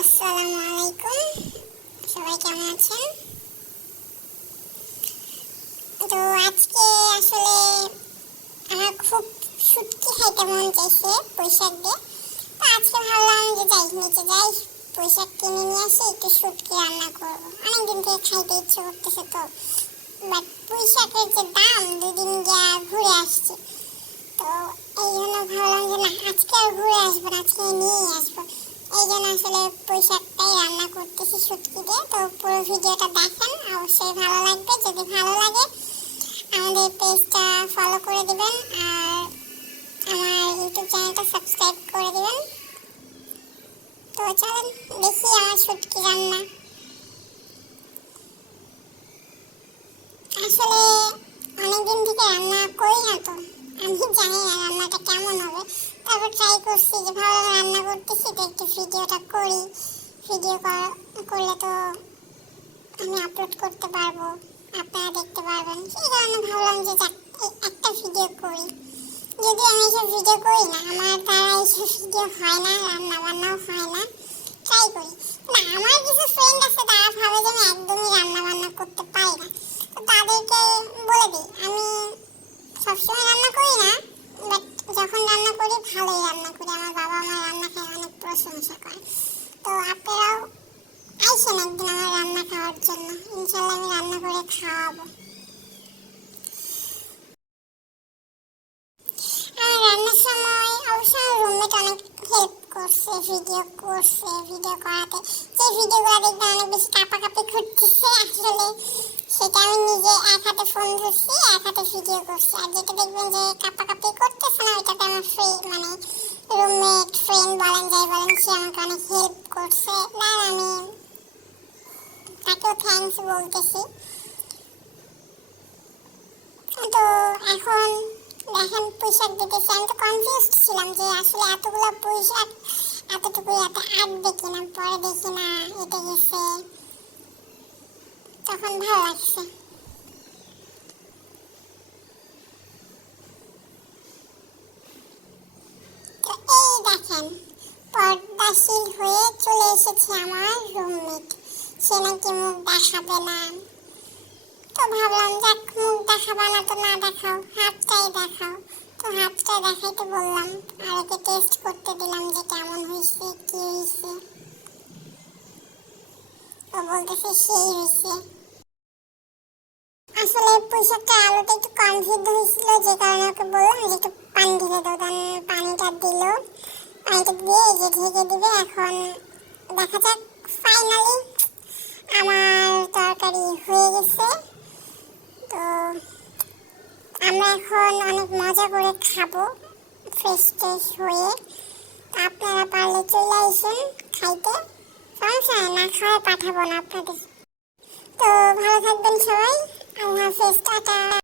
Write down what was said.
আসসালামু আলাইকুম, সবাই কেমন আছেন? তো আজকে আসলে আমার খুব শুটকি খাইতে মন চাইছে পুঁইশাক দিয়ে। তো আজকে ভাবলাম যে নিচে যাই, পুঁইশাক কিনে নিয়ে আসি, একটু শুটকি রান্না করবো। অনেকদিন থেকে খাইতে ইচ্ছে করতেছে, তো বাট পুঁইশাকের যে দাম, দুদিন গিয়া ঘুরে আসছি। তো এই জন্য ভাবলাম যে না, আজকে আর ঘুরে আসবো না, আজকে নিয়েই আসবো। এই জন্য আসলে পুঁইশাকটাই রান্না করতেছি শুটকি দিয়ে। তো পুরো ভিডিওটা দেখেন, অবশ্যই ভালো লাগবে। যদি ভালো লাগে আমাদের পেজটা ফলো করে দিবেন আর আমার ইউটিউব চ্যানেলটা সাবস্ক্রাইব করে দিবেন। তো চলেন দেখি আমার শুটকি রান্না। আসলে অনেকদিন থেকে রান্না করি না, তো আমি জানি না রান্নাটা কেমন হবে। তারপর ট্রাই করছি, যে ভাবলাম রান্না করতেছি তো একটু ভিডিওটা করি। ভিডিও করলে তো আমি আপলোড করতে পারবো, আপনারা দেখতে পারবেন। সেই কারণে ভাবলাম যে একটা ভিডিও করি। যদি আমি এইসব ভিডিও করি না, আমার দ্বারা এইসব ভিডিও হয় না, রান্না বান্নাও হয় না। ট্রাই করি না, আমার কিছু ফ্রেন্ড আছে তারা ভাবে যে আমি একদমই রান্না বান্না করতে পারি না। তো তাদেরকে বলে দিই, আমি সবসময় রান্না করি না, বাট যখন রান্না করি ভালোই রান্না করি। আমার বাবা আমার রান্না খেয়ে অনেক প্রশংসা করে। তো আপনারাও আইসেন একদিন আমার রান্না খাওয়ার জন্য, ইনশাল্লাহ আমি রান্না করে খাওয়াবো। আর রান্নার সময় অবশ্য রুমমেট অনেক হেল্প করছে, ভিডিও করাতে। যে ভিডিওগুলো দেখবেন অনেক বেশি কাঁপাকাঁপি করতেছে, আসলে সেটা আমি নিজে এক হাতে ফোন ধরছি, এক হাতে ভিডিও করছি। আর যেটা দেখবেন যে কাঁপাকাঁপি করতেছে না, ওইটাতে আমার রুমমেট ফ্রেন্ড বলেন যাই বলেন, সে আমাকে অনেক হেল্প করছে। না আমি তাকেও থ্যাঙ্কস বলতেছি। তো এখন দেখেন পুঁইশাক দিতেছি। আমি তো কনফিউজড ছিলাম যে আসলে এতগুলো পুঁইশাক এতটুকু এতে আটবে কিনা। পরে দেখি না এতে গেছে, তখন ভালো লাগছে। তো এই দেখেন পর্দাশীল হয়ে চলে এসেছে আমার রুমমেট। সে নাকি মুখ দেখাবে না। তো ভাবলাম যাক, মুখ দেখাবা না তো না দেখাও, হাতটাই দেখাও। তো হাতটা দেখাইতে বললাম, আর ওকে টেস্ট করতে দিলাম যে কেমন হয়েছে, কি হয়েছে। ও বলতেছে সেই হয়েছে। আসলে পুঁইশাকটা আলুটা একটু কম সিদ্ধ হয়েছিল, যে কারণে ওকে বললাম যে একটু পানি ঢেলে দাও। দেন পানিটা দিল, পানিটা দিয়ে এই যে ঢেকে দিবে। এখন দেখা যাক, ফাইনালি আমার তরকারি হয়ে গেছে। তো আমরা এখন অনেক মজা করে খাবো ফ্রেশ ট্রেশ হয়ে। আপনারা পারলে চলে আসুন খাইতে, সমস্যা না খাওয়ায় পাঠাবো না আপনাদের। তো ভালো থাকবেন সবাই, আল্লাহ হাফেজ, টাটা।